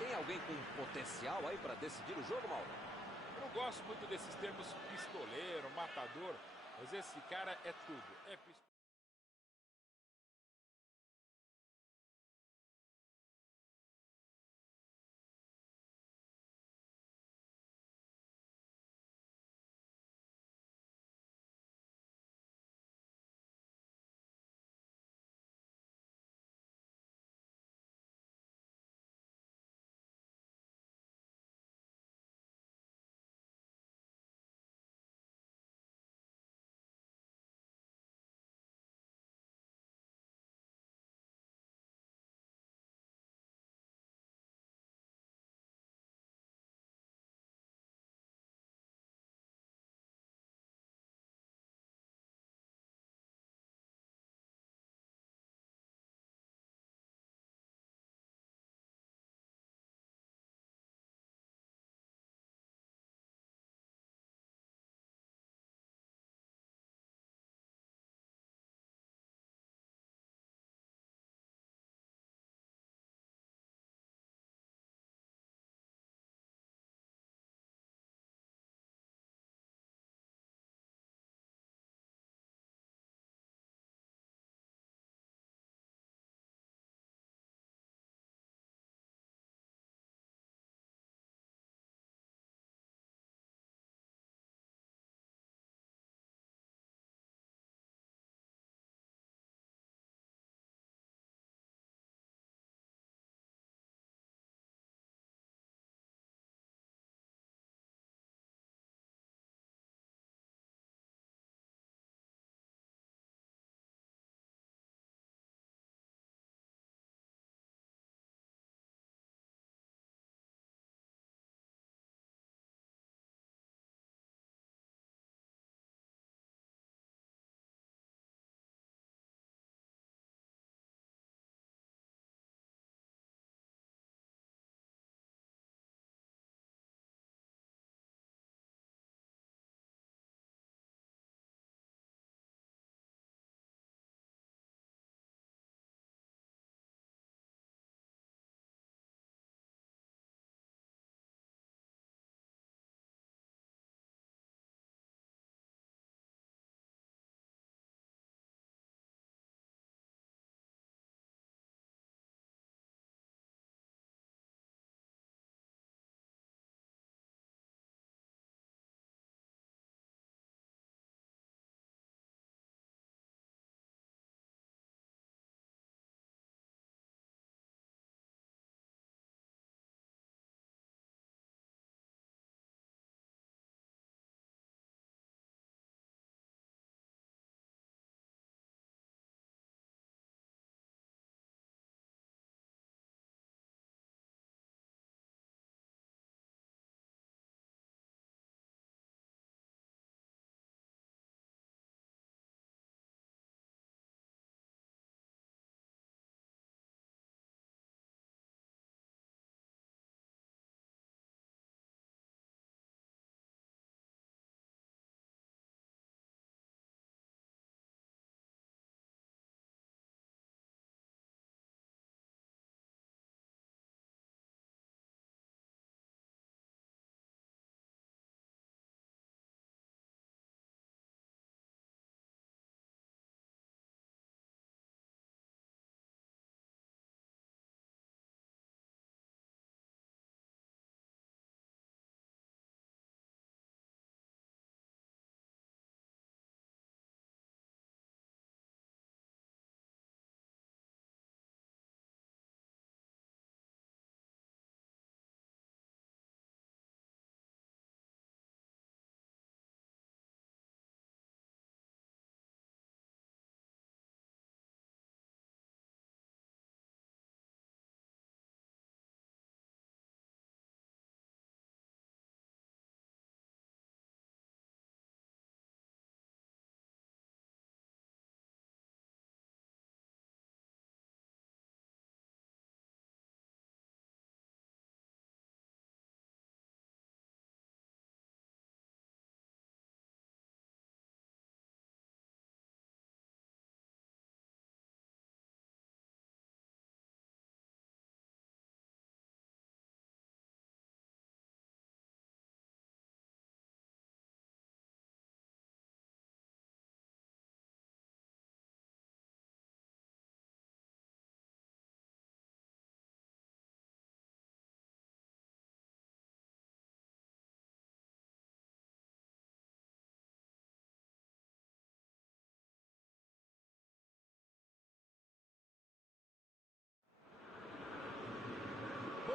Tem alguém com potencial aí para decidir o jogo, Mauro? Eu não gosto muito desses termos pistoleiro, matador, mas esse cara é tudo. É pistoleiro.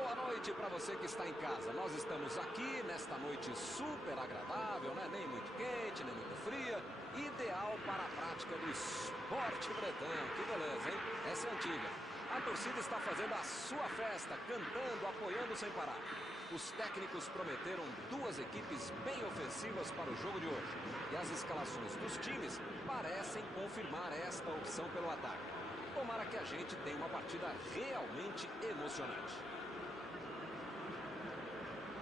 Boa noite para você que está em casa. Nós estamos aqui nesta noite super agradável, né? Nem muito quente, nem muito fria. Ideal para a prática do esporte bretão. Que beleza, hein? Essa é antiga. A torcida está fazendo a sua festa, cantando, apoiando sem parar. Os técnicos prometeram duas equipes bem ofensivas para o jogo de hoje. E as escalações dos times parecem confirmar esta opção pelo ataque. Tomara que a gente tenha uma partida realmente emocionante.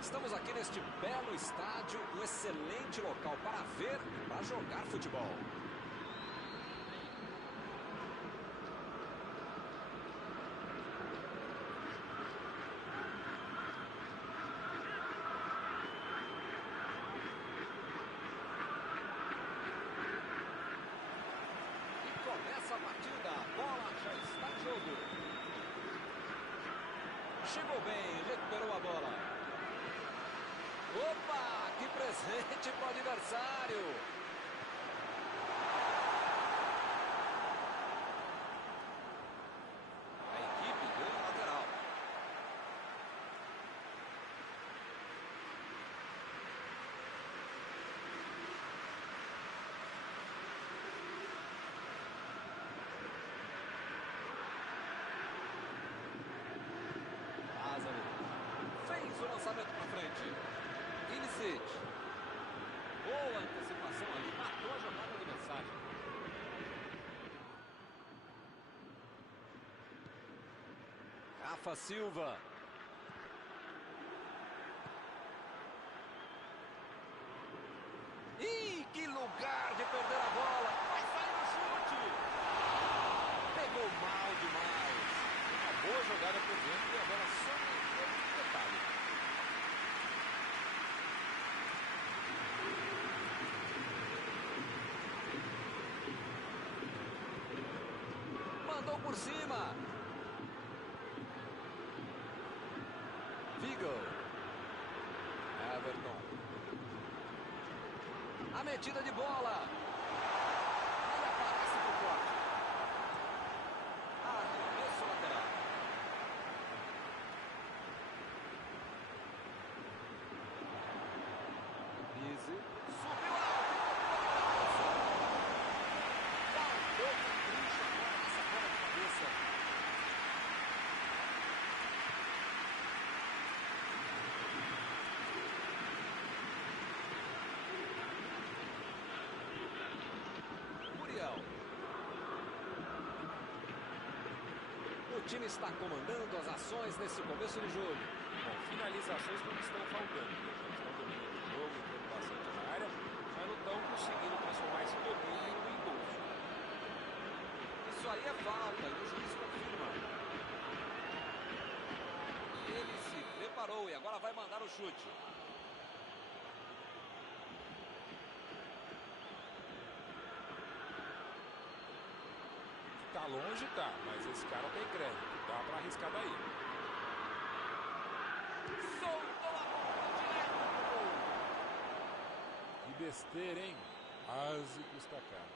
Estamos aqui neste belo estádio, um excelente local para ver e para jogar futebol. E começa a partida, a bola já está em jogo. Chegou bem, recuperou a bola. Opa, que presente para o adversário. A equipe ganha o lateral. Lázaro fez o lançamento para frente. Ilicic. Boa antecipação ali, matou a jogada adversária. Rafa Silva. Ih, que lugar de perder a bola. Vai sair no chute. Pegou mal demais. Uma boa jogada por dentro e a bola só entrou no detalhe. Mandou por cima. Vigo. Everton. A metida de bola. Ele aparece pro corte. Arremesso lateral. Easy. Subiu alto. Faltou capricho agora nessa bola de cabeça. Muriel. O time está comandando as ações nesse começo de jogo. Bom, finalizações não estão faltando. Eles estão dominando o jogo, entrando bastante na área, mas não estão conseguindo transformar esse domínio em gols. Isso aí é falta e o juiz confirma. E ele se preparou e agora vai mandar o chute. Tá longe, tá, mas esse cara tem crédito. Dá pra arriscar daí. Soltou a bola direto pro gol. Que besteira, hein? Quase custa caro.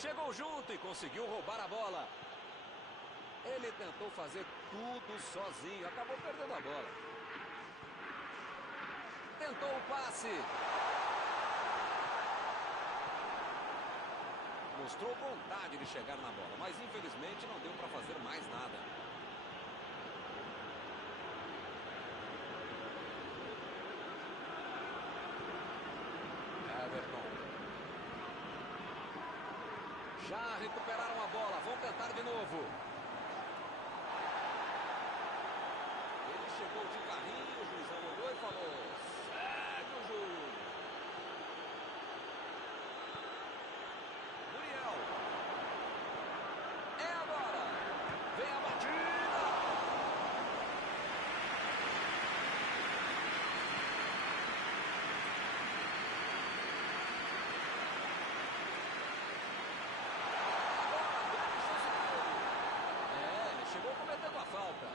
Chegou junto e conseguiu roubar a bola. Ele tentou fazer tudo sozinho, acabou perdendo a bola. Tentou o passe. Mostrou vontade de chegar na bola, mas infelizmente não deu para fazer mais nada. Everton. Já recuperaram a bola, vão tentar de novo. Ele chegou de carrinho, o juizão olhou e falou: segue o jogo. Muriel. É agora. Vem a batida. Chegou cometendo a falta.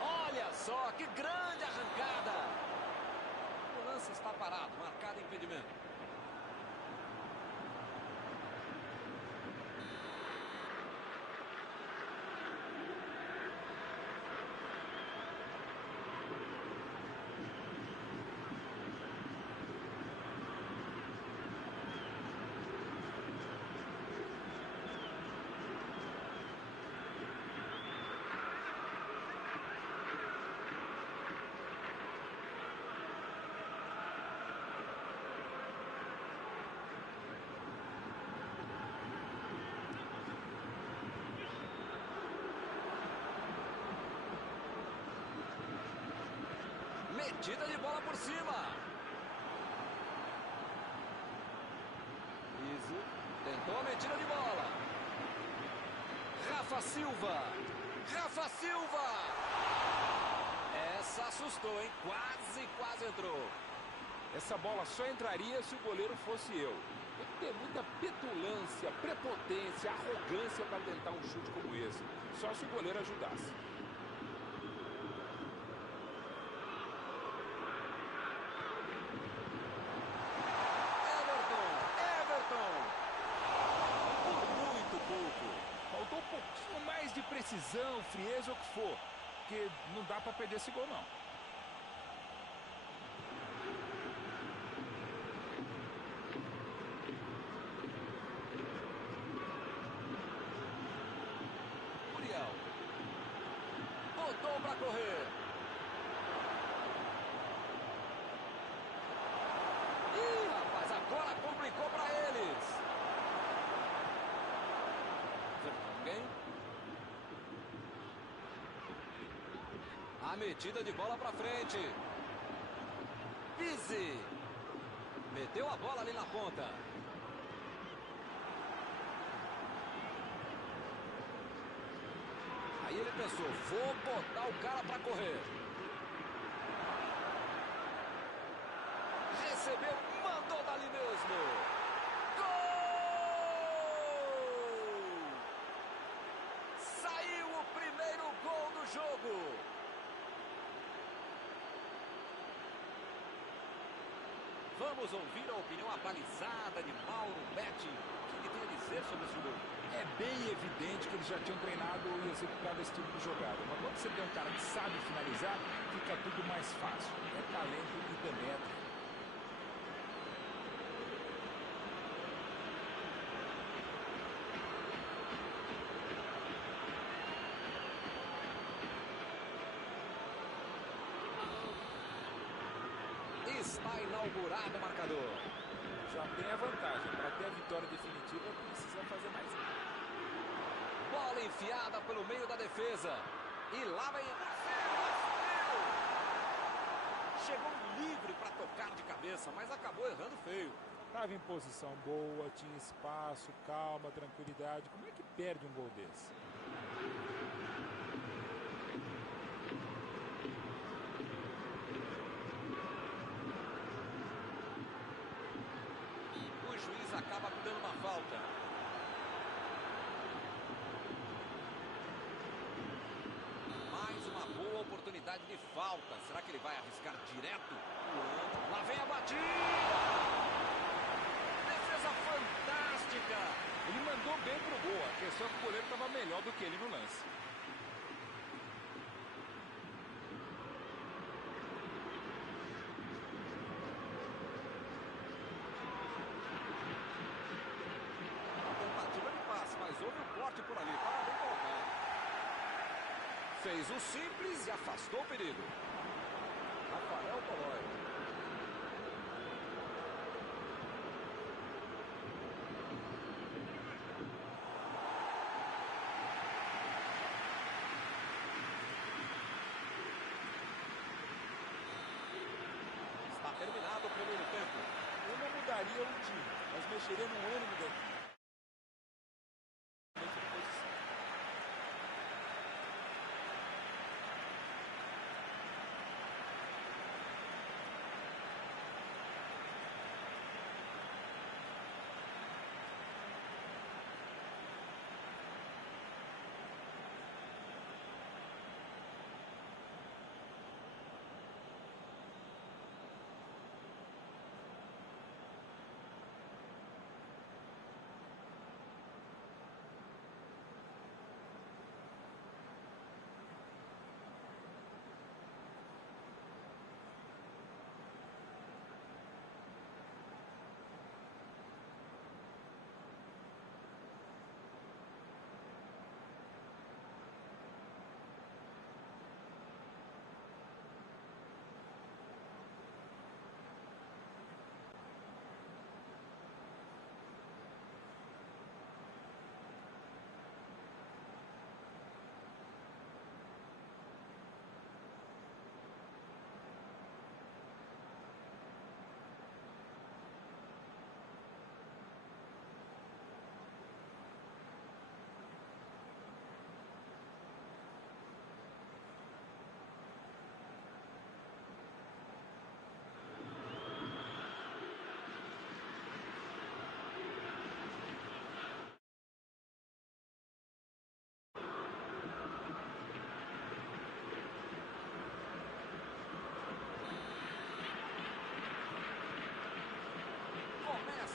Olha só, que grande arrancada. O lance está parado, marcado impedimento. Metida de bola por cima. Izzy tentou a metida de bola. Rafa Silva. Rafa Silva. Essa assustou, hein? Quase entrou. Essa bola só entraria se o goleiro fosse eu. Tem que ter muita petulância, prepotência, arrogância para tentar um chute como esse. Só se o goleiro ajudasse. Faltou um pouquinho mais de precisão, frieza ou o que for, porque não dá para perder esse gol, não. Muriel. Botou para correr. Ih, rapaz, agora complicou para eles. A metida de bola para frente. Izzy. Meteu a bola ali na ponta. Aí ele pensou, vou botar o cara para correr. Recebeu, mandou dali mesmo. Saiu o primeiro gol do jogo. Vamos ouvir a opinião abalizada de Mauro Betti. O que ele tem a dizer sobre esse gol? É bem evidente que eles já tinham treinado e executado esse tipo de jogada. Mas quando você tem um cara que sabe finalizar, fica tudo mais fácil. É talento e penetra. Está inaugurado o marcador. Já tem a vantagem. Para ter a vitória definitiva, precisa fazer mais. Bola enfiada pelo meio da defesa. E lá vem... Chegou livre para tocar de cabeça, mas acabou errando feio. Estava em posição boa, tinha espaço, calma, tranquilidade. Como é que perde um gol desse? juiz acaba dando uma falta. Mais uma boa oportunidade de falta. Será que ele vai arriscar direto? Lá vem a batida! Defesa fantástica! Ele mandou bem pro gol. A questão é que o goleiro estava melhor do que ele no lance. Tentativa de passe, mas houve um corte por ali. Para bem colocado. Fez o simples e afastou o perigo. Rafael Tolói. Está terminado o primeiro tempo. Eu não mudaria o time, mas mexeria no ânimo da equipe.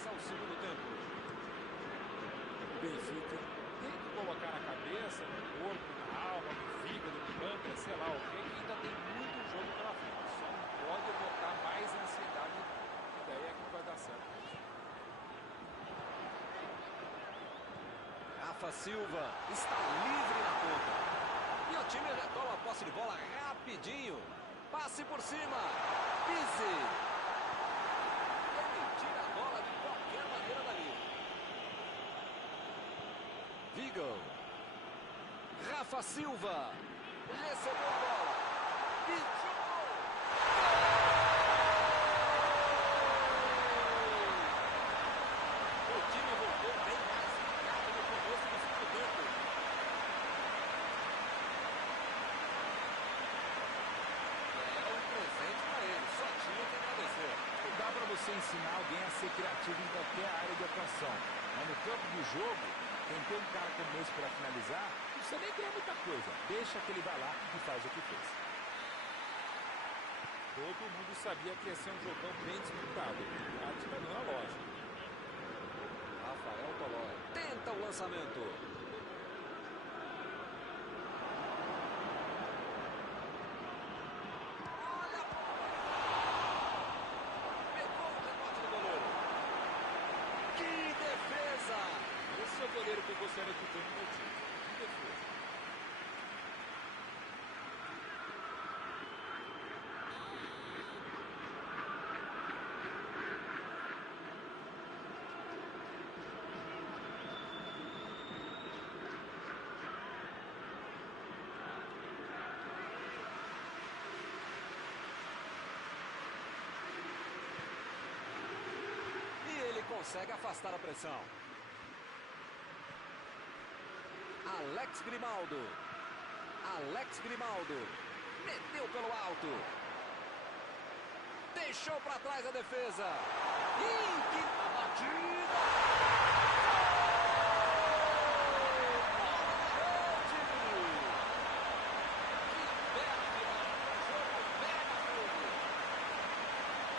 O segundo tempo. O Benfica tem que colocar na cabeça, no corpo, na alma, no fígado, no pâncreas, sei lá o que ainda tem muito jogo pela frente. Só não pode botar mais ansiedade, que daí é que não vai dar certo. Rafa Silva está livre na ponta. E o time retoma a posse de bola rapidinho. Passe por cima. Pise. Vigo. Rafa Silva. Recebeu a bola. E chutou. O time voltou bem mais ligado no começo do segundo tempo. É um presente para ele. Só tinha que agradecer. Não dá para você ensinar alguém a ser criativo em qualquer área de atuação. Mas no campo do jogo, quem tem um cara como esse para finalizar, não precisa nem criar muita coisa. Deixa que ele vai lá e faz o que fez. Todo mundo sabia que ia ser um jogão bem disputado. Tática não é lógica. Rafael Tolói tenta o lançamento. Olha a bola! Pegou o rebote do goleiro. Que defesa! Esse é o goleiro que eu gostaria de ter no meu time. Que defesa. E ele consegue afastar a pressão. Alex Grimaldo. Alex Grimaldo. Meteu pelo alto. Deixou para trás a defesa. Ih, que batida!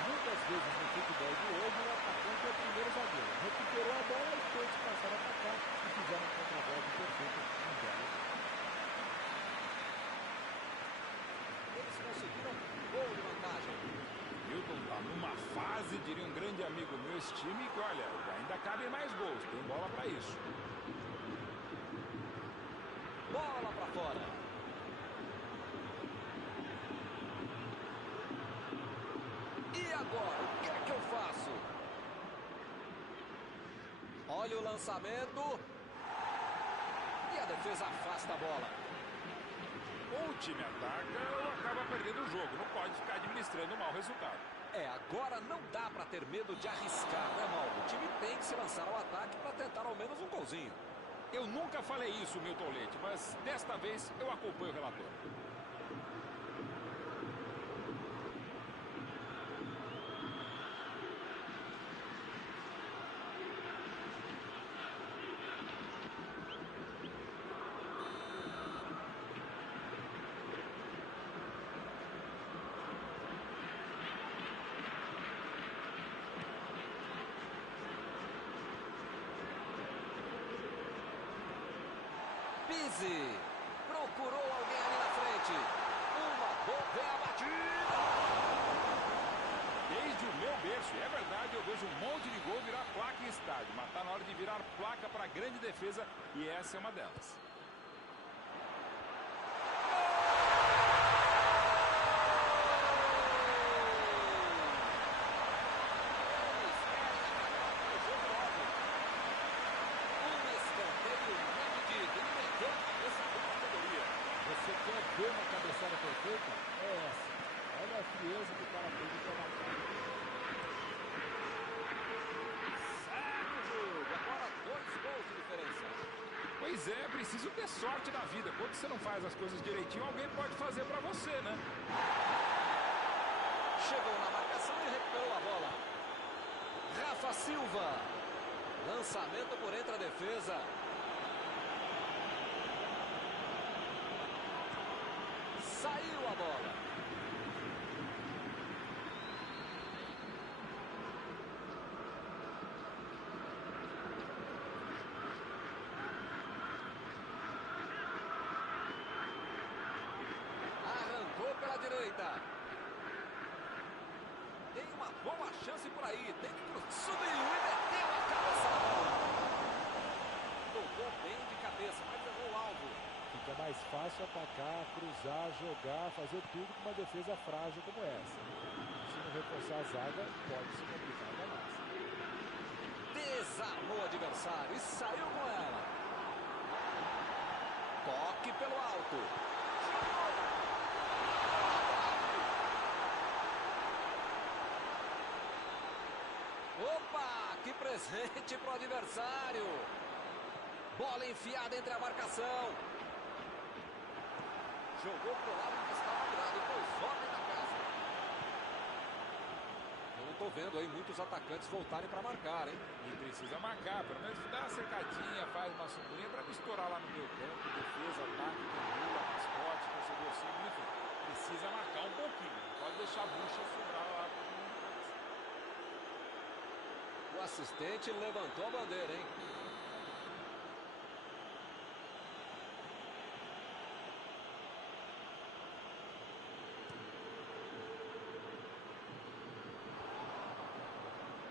Muitas vezes no futebol de hoje, o atacante é o primeiro zagueiro. Recuperou a bola e todos passaram a atacar e fizeram um contra-golpe perfeito em belo. Eles conseguiram um gol de vantagem. Milton tá numa fase, diria um grande amigo meu, esse time, que olha, ainda cabem mais gols, tem bola para isso. Bola pra fora. E agora, o que é que eu faço? Olha o lançamento. E a defesa afasta a bola. Ou o time ataca ou acaba perdendo o jogo, não pode ficar administrando um mau resultado. Agora não dá pra ter medo de arriscar, né, Mauro? O time tem que se lançar ao ataque pra tentar ao menos um golzinho. Eu nunca falei isso, Milton Leite, mas desta vez eu acompanho o relator. Pizzi procurou alguém ali na frente. Uma boa, vem a batida. Desde o meu berço, é verdade, eu vejo um monte de gol virar placa em estádio, mas tá na hora de virar placa para grande defesa e essa é uma delas. Você quer ver uma cabeçada perfeita? É essa. Olha a frieza que o cara teve para marcar. Segue o jogo. Agora 2 gols de diferença. Pois é, preciso ter sorte na vida. Quando você não faz as coisas direitinho, alguém pode fazer para você, né? Chegou na marcação e recuperou a bola. Rafa Silva. Lançamento por entre a defesa. Saiu a bola. Arrancou pela direita. Tem uma boa chance por aí. Tem que subiu e meteu a cabeça na bola. Tocou bem de cabeça, mas errou o alvo. Fica mais fácil atacar, cruzar, jogar, fazer tudo com uma defesa frágil como essa. Se não reforçar a zaga, pode se complicar ainda mais. Desarmou o adversário e saiu com ela. Toque pelo alto. Opa, que presente pro adversário. Bola enfiada entre a marcação. Jogou pro lado que estava virado e pôs ordem na casa. Eu não tô vendo aí muitos atacantes voltarem para marcar, hein? E precisa marcar, pelo menos dá uma cercadinha, faz uma sombrinha para misturar lá no meio campo, defesa, ataque, gol, mascote, torcedor civil, enfim. Precisa marcar um pouquinho, não pode deixar a bucha sobrar lá pro mundo. O assistente levantou a bandeira, hein?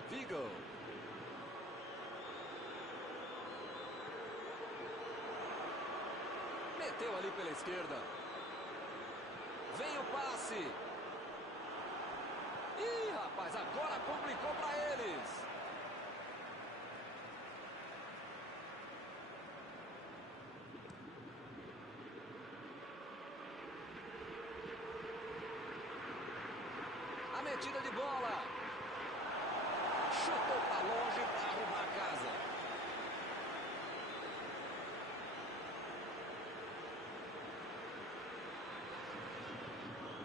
Vigo. Meteu ali pela esquerda. Vem o passe. Ih, rapaz, agora complicou para eles. A metida de bola. Chutou para longe para arrumar a casa.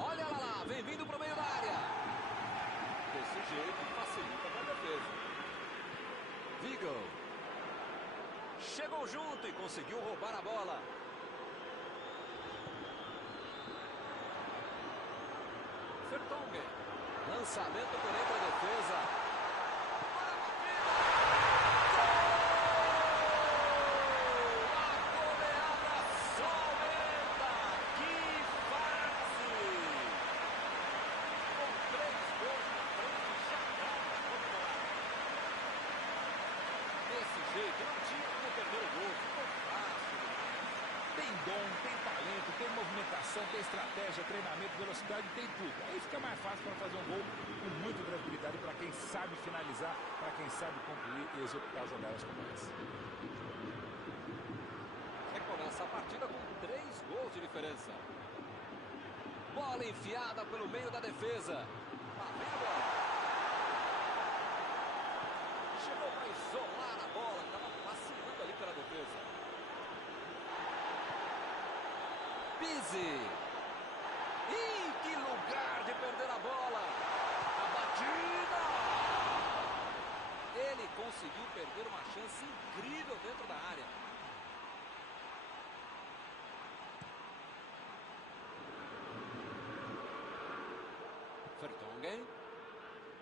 Olha lá, vem vindo para o meio da área. Desse jeito facilita para a defesa. chegou junto e conseguiu roubar a bola. Vertonghen. Lançamento por entre a defesa. Tem dom, tem talento, tem movimentação, tem estratégia, treinamento, velocidade, tem tudo. Aí fica mais fácil para fazer um gol com muita tranquilidade para quem sabe finalizar, para quem sabe concluir e executar jogadas como essa. Recomeça a partida com 3 gols de diferença. Bola enfiada pelo meio da defesa. Lá vem a bola. Chegou para isolar a bola, estava passeando ali pela defesa. Pizzi. Ih, que lugar de perder a bola. A batida. Ele conseguiu perder uma chance incrível dentro da área. Vertonghen.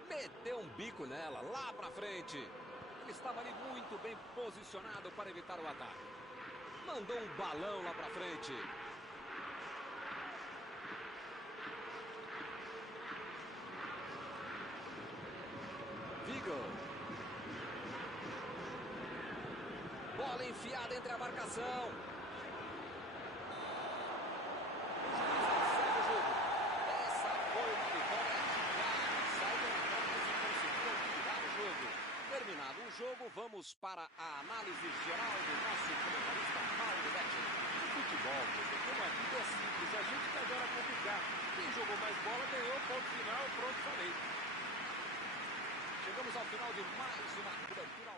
Meteu um bico nela, lá pra frente. Ele estava ali muito bem posicionado para evitar o ataque. Mandou um balão lá pra frente. Vigo. Bola enfiada entre a marcação. O juiz encerra o jogo. Essa foi uma vitória clara. Saíram atrás e conseguiram virar o jogo. Terminado o jogo, vamos para a análise geral do nosso comentarista Paulo Betti. O futebol, como a vida é simples, a gente que adora complicar. Quem jogou mais bola ganhou, ponto final, pronto, falei. Chegamos ao final de mais uma cobertura.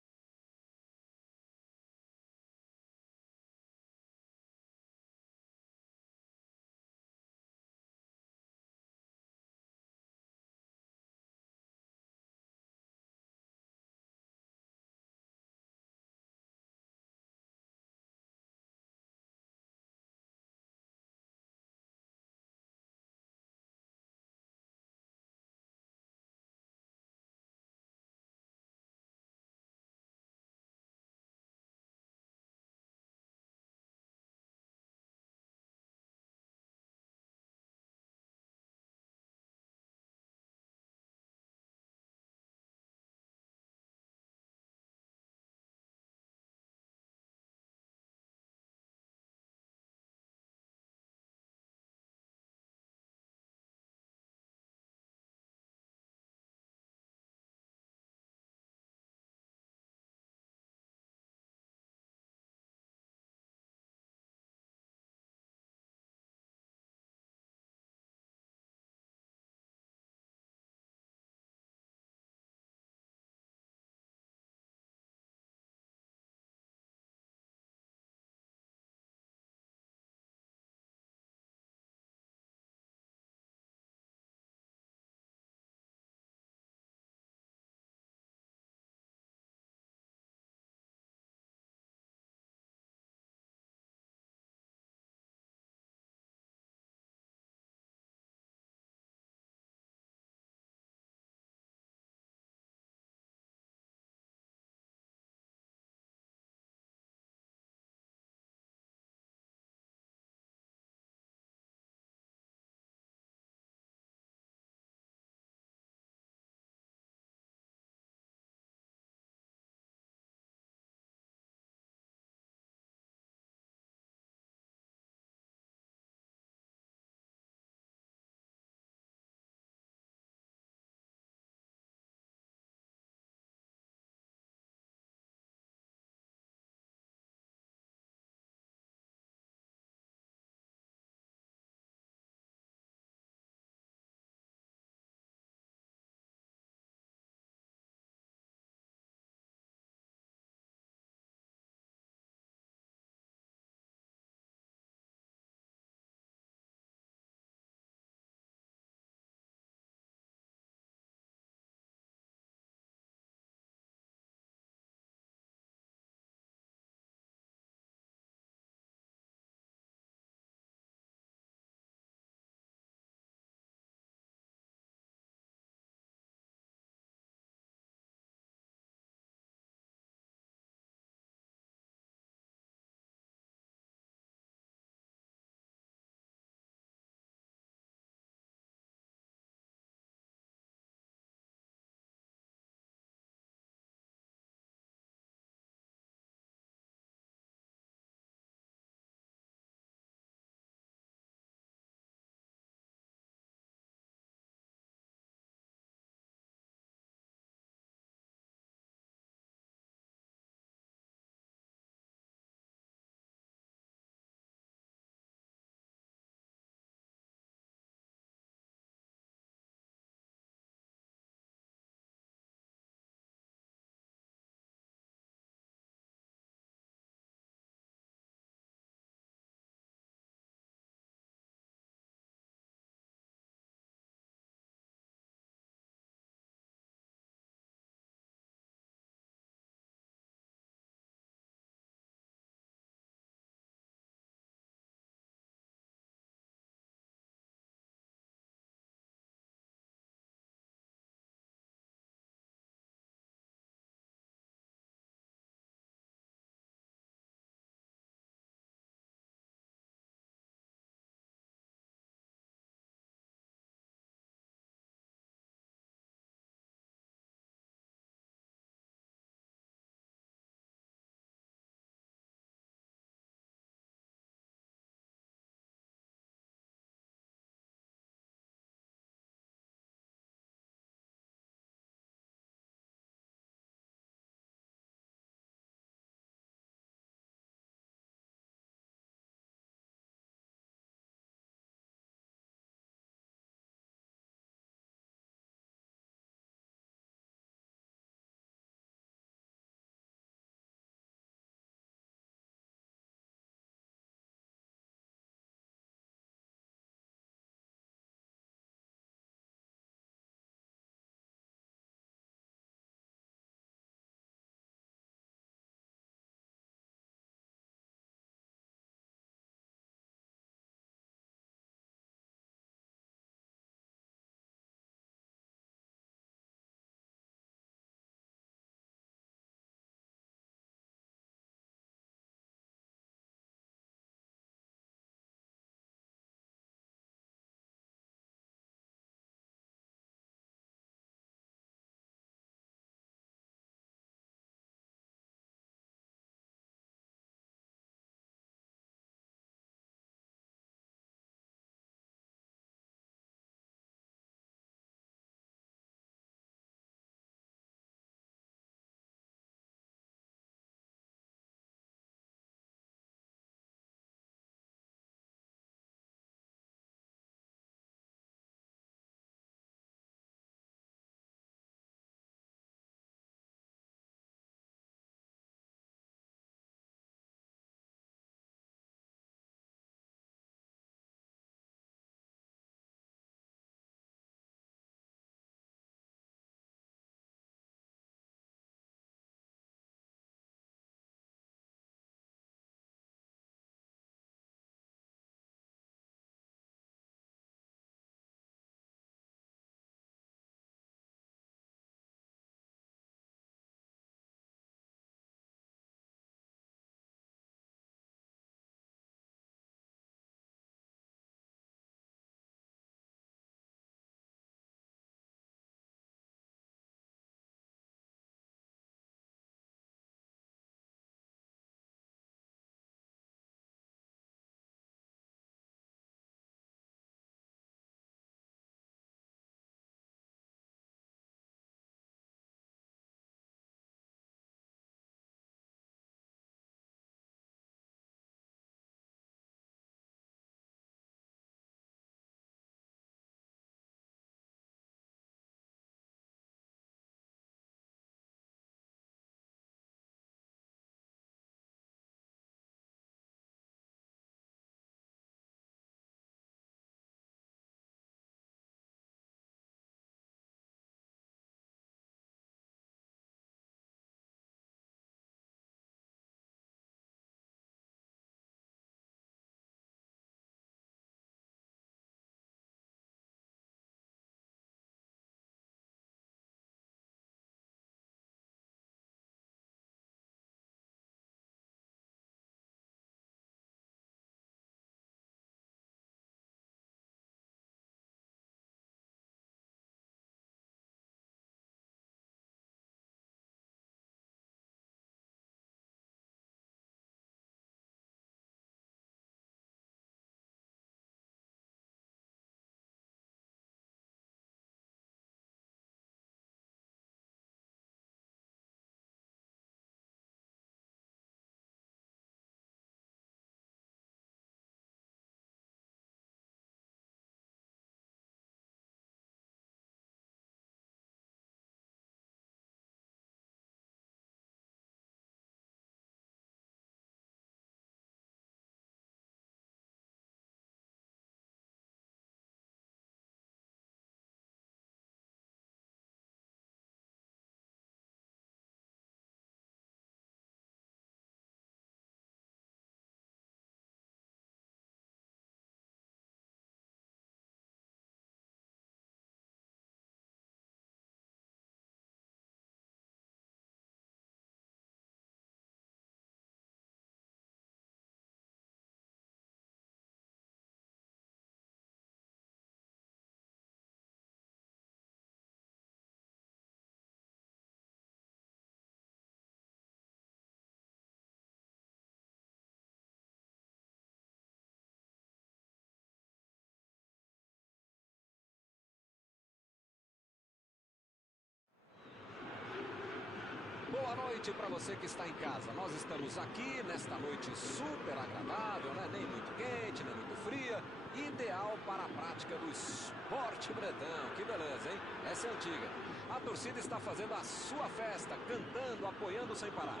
Boa noite para você que está em casa. Nós estamos aqui nesta noite super agradável, né? Nem muito quente, nem muito fria. Ideal para a prática do esporte bretão. Que beleza, hein? Essa é antiga. A torcida está fazendo a sua festa, cantando, apoiando sem parar.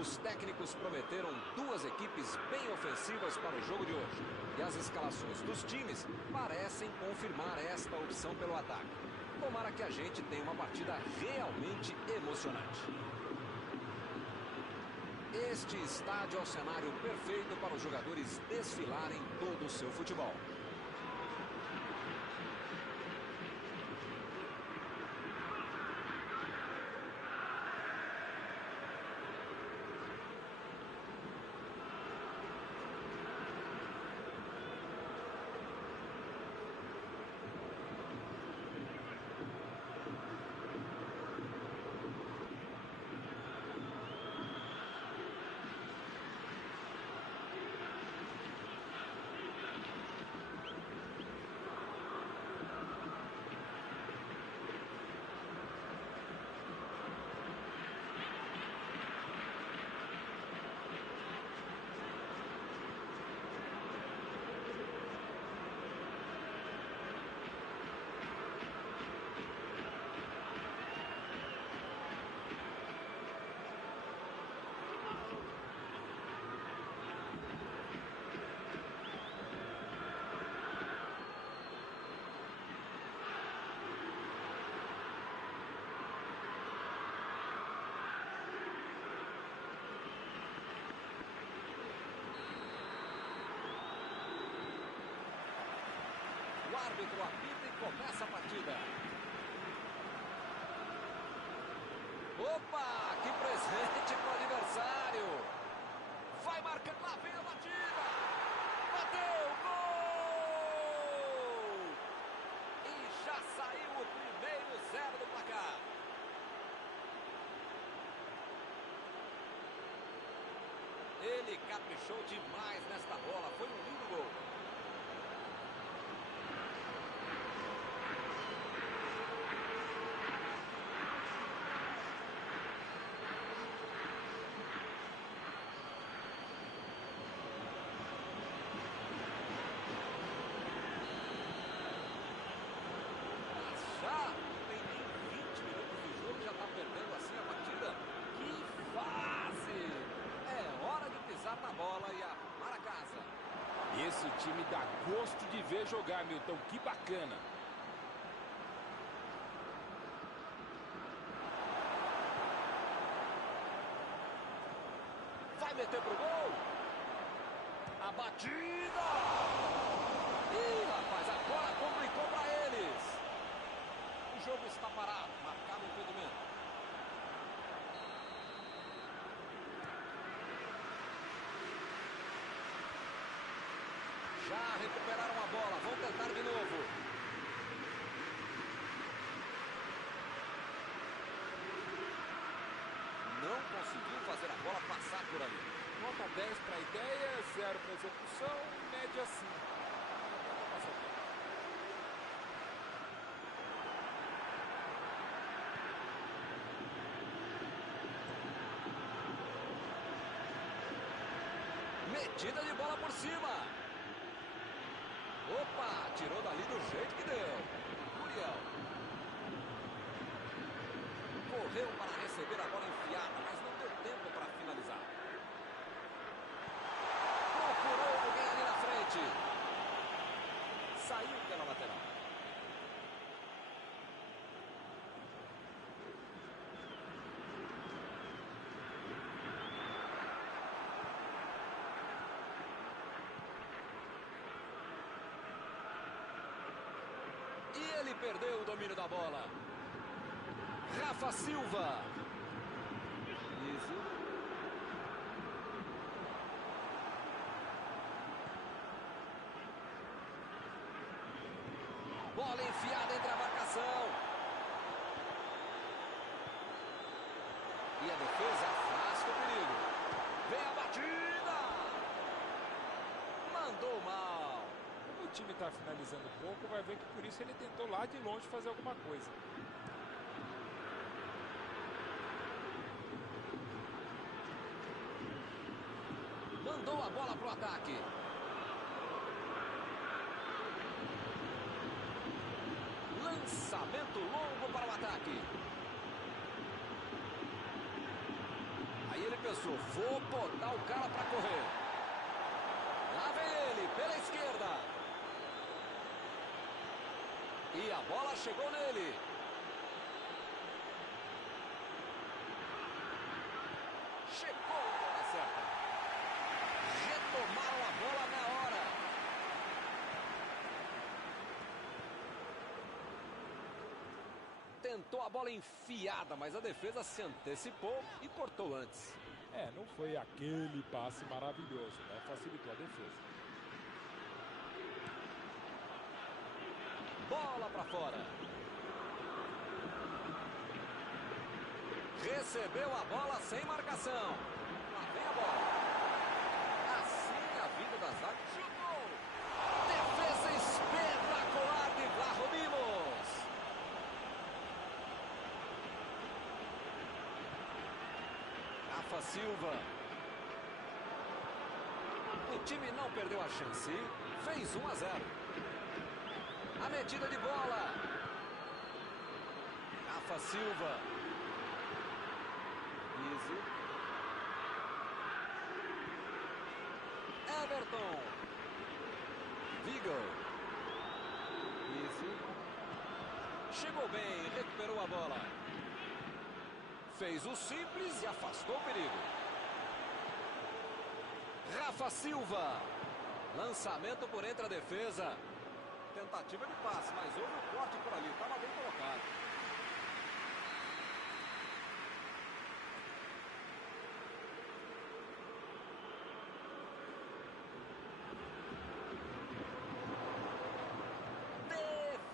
Os técnicos prometeram duas equipes bem ofensivas para o jogo de hoje. E as escalações dos times parecem confirmar esta opção pelo ataque. Tomara que a gente tenha uma partida realmente emocionante. Este estádio é o cenário perfeito para os jogadores desfilarem todo o seu futebol. O árbitro apita e começa a partida. Opa, que presente para o adversário. Vai marcar, lá vem a batida. Bateu, gol! E já saiu o primeiro 0 do placar. Ele caprichou demais nesta bola, foi um lindo gol. Já tem nem 20 minutos de jogo, já está perdendo assim a partida. Que fase! É hora de pisar na bola e arrumar a casa. Esse time dá gosto de ver jogar, Milton. Que bacana. Vai meter pro gol. A batida! Ih, rapaz, agora complicou para eles. O jogo está parado, marcado o impedimento. Já recuperaram a bola, vão tentar de novo. Não conseguiu fazer a bola passar por ali. Nota 10 para a ideia, 0 para a execução, média 5. Metida de bola por cima. Opa, tirou dali do jeito que deu. Muriel. Correu para receber a bola enfiada, mas não deu tempo para finalizar. Procurou alguém ali na frente. Saiu pela lateral. Ele perdeu o domínio da bola. Rafa Silva. Isso. Bola enfiada entre a marcação. E a defesa afasta o perigo. Vem a batida. Mandou mal. O time está finalizando pouco, vai ver que por isso ele tentou lá de longe fazer alguma coisa. Mandou a bola pro ataque. Lançamento longo para o ataque. Aí ele pensou, vou botar o cara para correr. Lá vem ele, pela esquerda. E a bola chegou nele. Chegou na hora certa. Retomaram a bola na hora. Tentou a bola enfiada, mas a defesa se antecipou e cortou antes. Não foi aquele passe maravilhoso, né? Facilitou a defesa. Bola para fora. Recebeu a bola sem marcação. Lá vem a bola. Assim a vida da zaga. Chutou. Defesa espetacular de Vlaho Dimos. Rafa Silva. O time não perdeu a chance. Fez 1-0. A metida de bola. Rafa Silva. Easy. Everton. Vigo. Easy. Chegou bem, recuperou a bola. Fez o simples e afastou o perigo. Rafa Silva. Lançamento por entre a defesa. Tentativa de passe, mas houve um corte por ali. Estava bem colocado.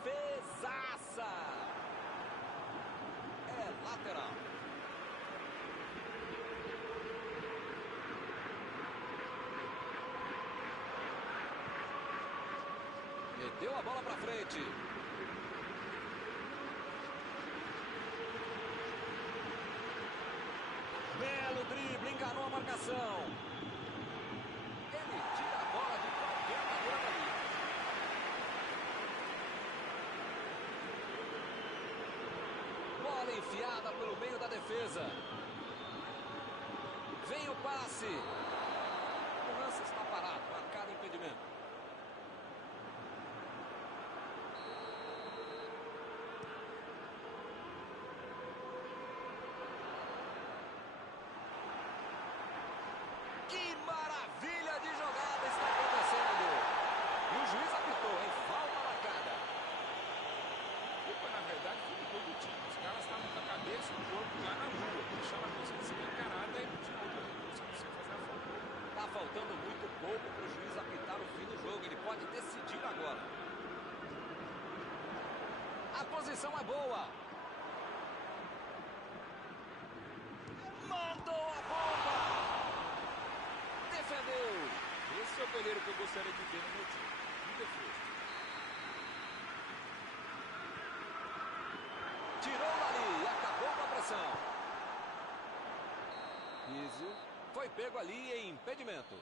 Defesaça. É lateral. Meteu a bola para frente. Belo drible, enganou a marcação. Ele tira a bola de qualquer maneira dali. Bola enfiada pelo meio da defesa. Vem o passe. O lance está parado, marcado impedimento. Que maravilha de jogada está acontecendo. E o juiz apitou, hein? Falta marcada. Culpa, na verdade, foi de todo o time. Os caras estavam com a cabeça e o corpo lá na rua. Deixaram a coisa escancarada e não tinha outro recurso a não ser fazer a falta. Tá faltando muito pouco para o juiz apitar o fim do jogo. Ele pode decidir agora. A posição é boa. Mandou a bomba. Defendeu. Esse é o goleiro que eu gostaria de ver no meu time. Que defesa. Tirou dali e acabou com a pressão. Easy. Foi pego ali em impedimento.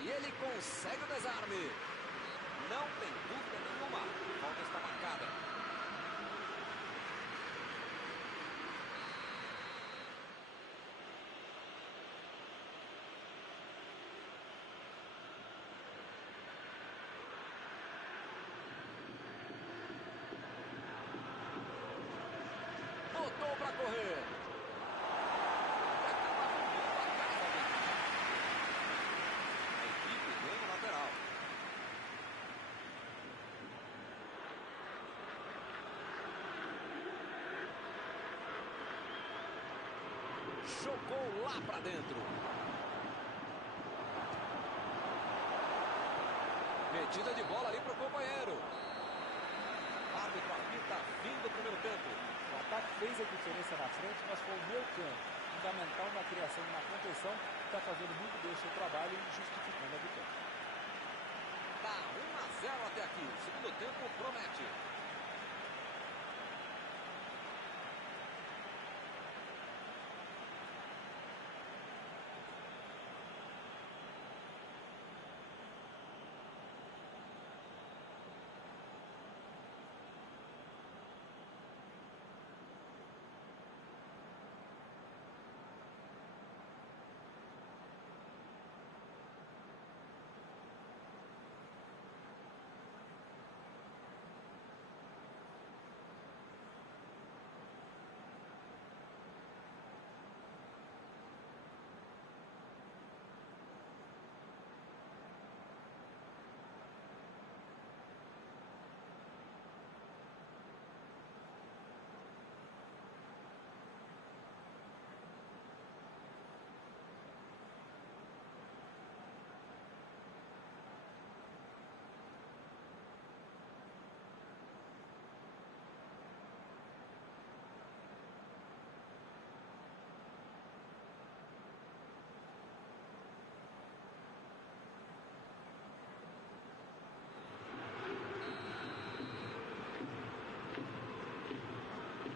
E ele consegue o desarme. Não tem dúvida nenhuma. A falta está marcada. Botou para correr. A equipe ganha o lateral. Jogou lá para dentro. Metida de bola ali para o companheiro. Árbitro apita fim do primeiro tempo. O ataque fez a diferença na frente, mas foi o meio campo, fundamental na criação e na contenção, que está fazendo muito bem o seu trabalho e justificando a vitória. 0 até aqui. O segundo tempo promete.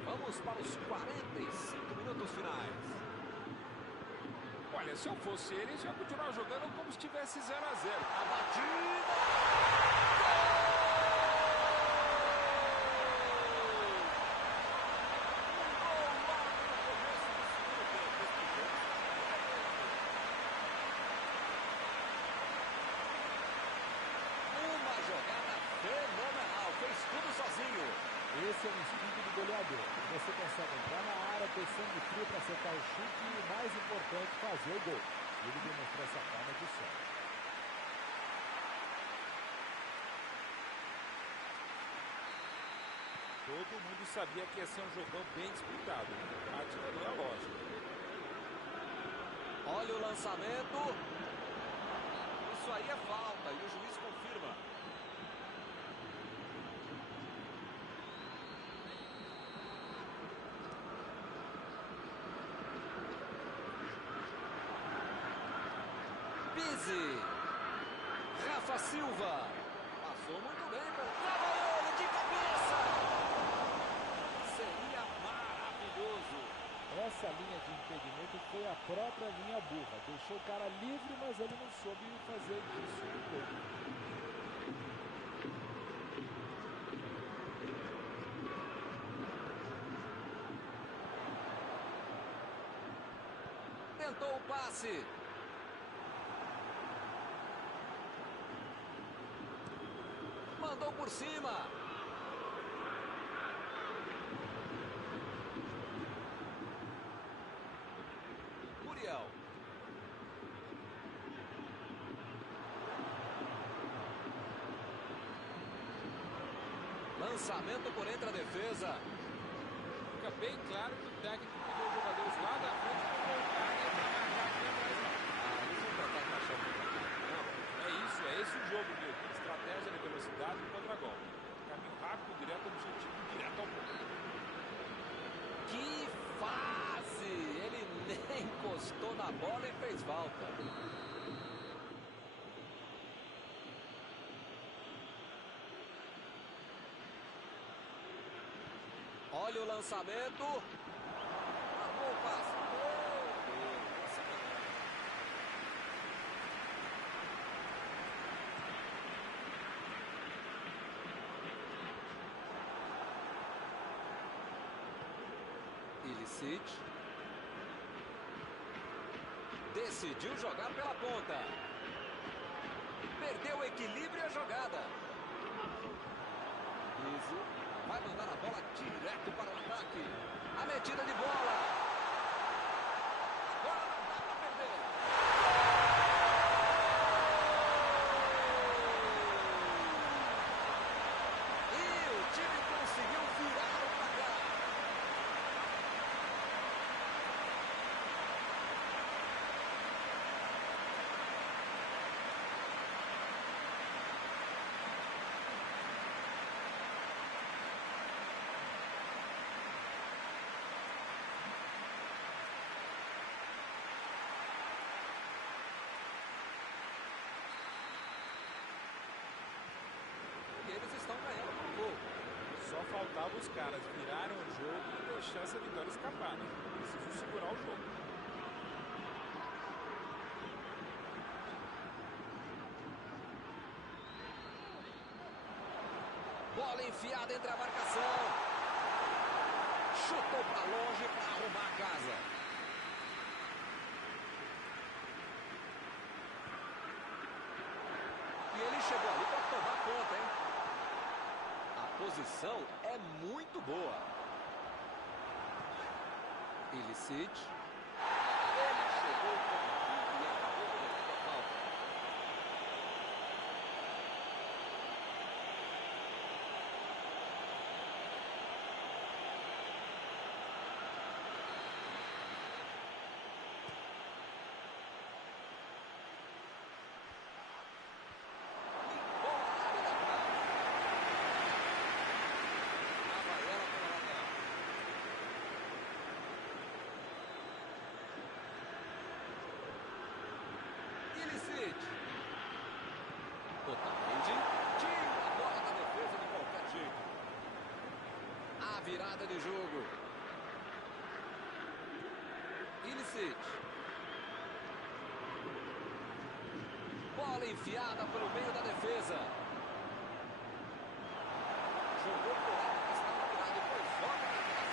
Vamos para os 45 minutos finais. Olha, se eu fosse ele, eu ia continuar jogando como se estivesse 0 a 0. A batida! Uma jogada fenomenal, fez tudo sozinho. Esse é o instinto do goleador. Você consegue entrar na área, ter sangue frio para acertar o chute e, o mais importante, fazer o gol. Ele demonstrou essa calma de sorte. Todo mundo sabia que ia ser um jogão bem disputado. A tática não é lógica. Olha o lançamento. Isso aí é falta e o juiz confirma. Pise. Rafa Silva. Passou muito bem. Trabalhou de cabeça. Seria maravilhoso. Essa linha de impedimento foi a própria linha burra. Deixou o cara livre, mas ele não soube fazer disso um gol. Tentou o passe. Mandou por cima. Muriel. Lançamento por entre a defesa. Fica bem claro que o técnico pediu os jogadores lá da frente para voltarem para marcar aqui atrás, não. Eles vão tentar encaixar o contra-ataque, não? É esse o jogo, Milton. Estratégia de velocidade e contra-golpe. Caminho rápido, direto, objetivo, direto ao ponto. Que fase! Ele nem encostou na bola e fez falta. Olha o lançamento. Marcou o passe. Ilicic. Decidiu jogar pela ponta. Perdeu o equilíbrio e a jogada. Izzy vai mandar a bola direto para o ataque. A metida de bola. Agora não dá para perder. E o time conseguiu virar o placar. estão ganhando por um gol. Só faltava os caras virarem o jogo e deixar essa vitória escapar, né? Preciso segurar o jogo. Bola enfiada entre a marcação. Chutou para longe para arrumar a casa. E ele chegou ali para tomar conta, hein? A posição é muito boa. Ilicic. Ele chegou com tudo e acabou cometendo a falta. Otamendi tira a bola da defesa de qualquer jeito. A virada de jogo. Ilicic. Bola enfiada pelo meio da defesa. Jogou pro lado que estava virado, depois joga na casa.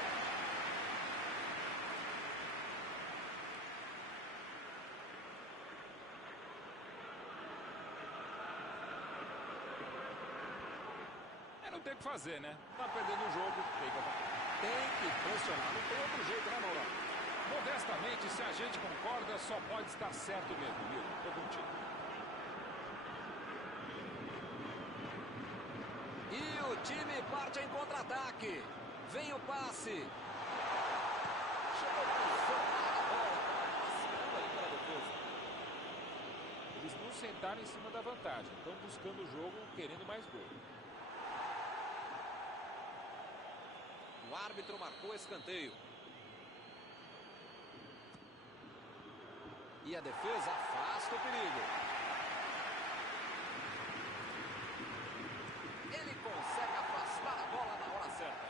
Não tem o que fazer, né? Tá perdendo o jogo, tem que atacar. Tem que pressionar, não tem outro jeito, né, Mauro? Modestamente, se a gente concorda, só pode estar certo mesmo, viu? Tô contigo. E o time parte em contra-ataque. Vem o passe. Chegou para isolar a bola, passeando ali pela defesa. Eles não sentaram em cima da vantagem, estão buscando o jogo, querendo mais gol. O árbitro marcou escanteio. E a defesa afasta o perigo. Ele consegue afastar a bola na hora certa.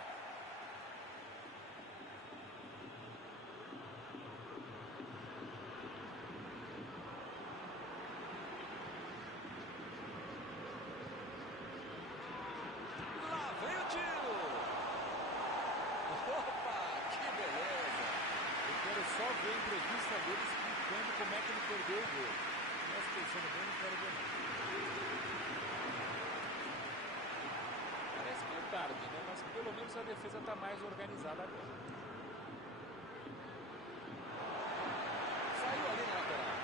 Lá vem o tiro. Opa, que beleza! Eu quero só ver a entrevista dele explicando como é que ele perdeu o gol. Mas pensando bem, não quero ver não. Parece meio tarde, né? Mas pelo menos a defesa está mais organizada agora. Saiu ali na lateral.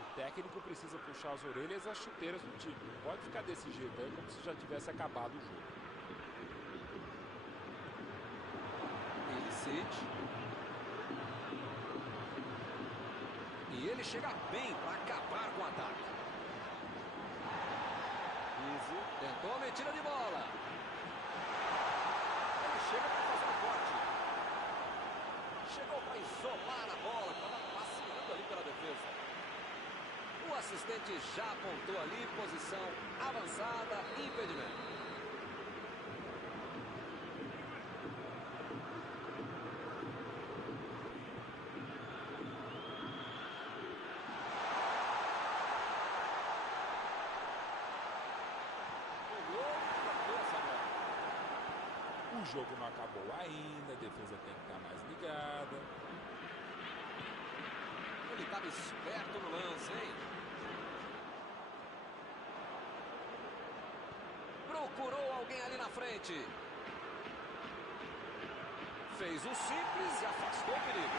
O técnico precisa puxar as orelhas e as chuteiras do time. Não pode ficar desse jeito aí, como se já tivesse acabado o jogo. Ilicic. E ele chega bem para acabar com o ataque. Izzy tentou a metida de bola. Ele chega para fazer o corte. Chegou para isolar a bola, estava passeando ali pela defesa. O assistente já apontou ali, posição avançada, impedimento. O jogo não acabou ainda, a defesa tem que estar mais ligada. Ele estava esperto no lance, hein? Procurou alguém ali na frente. Fez o simples e afastou o perigo.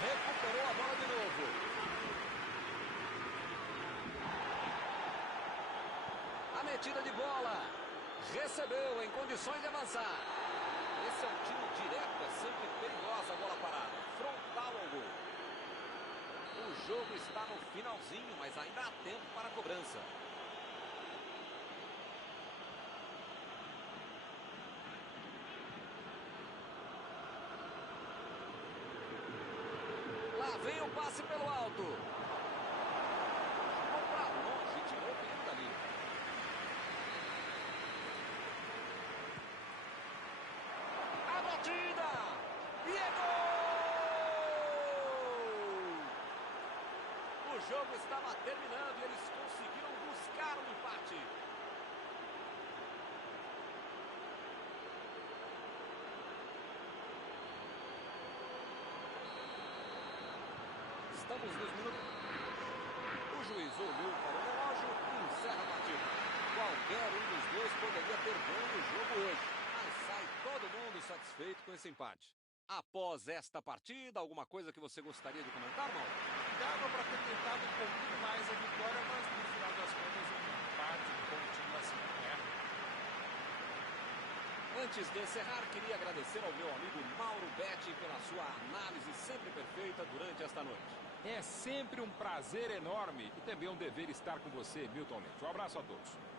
Recuperou a bola de novo. A metida de bola. Recebeu em condições de avançar. Esse é um tiro direto, é sempre perigosa a bola parada. Frontal ao gol. O jogo está no finalzinho, mas ainda há tempo para a cobrança. Lá Lá vem o passe pelo alto. Jogou pra longe, tirou o perigo dali. A batida! E é gol! O jogo estava terminando e eles conseguiram buscar um empate. Estamos nos minutos. O juiz olhou para o relógio e encerra a partida. Qualquer um dos dois poderia ter ganho o jogo hoje, mas sai todo mundo satisfeito com esse empate. Após esta partida, alguma coisa que você gostaria de comentar, Mauro? Dava para ter tentado um pouquinho mais a vitória, mas no final das contas um empate com o time assim, né? Antes de encerrar, queria agradecer ao meu amigo Mauro Betti pela sua análise sempre perfeita durante esta noite. É sempre um prazer enorme e também um dever estar com você, Milton Leite. Um abraço a todos.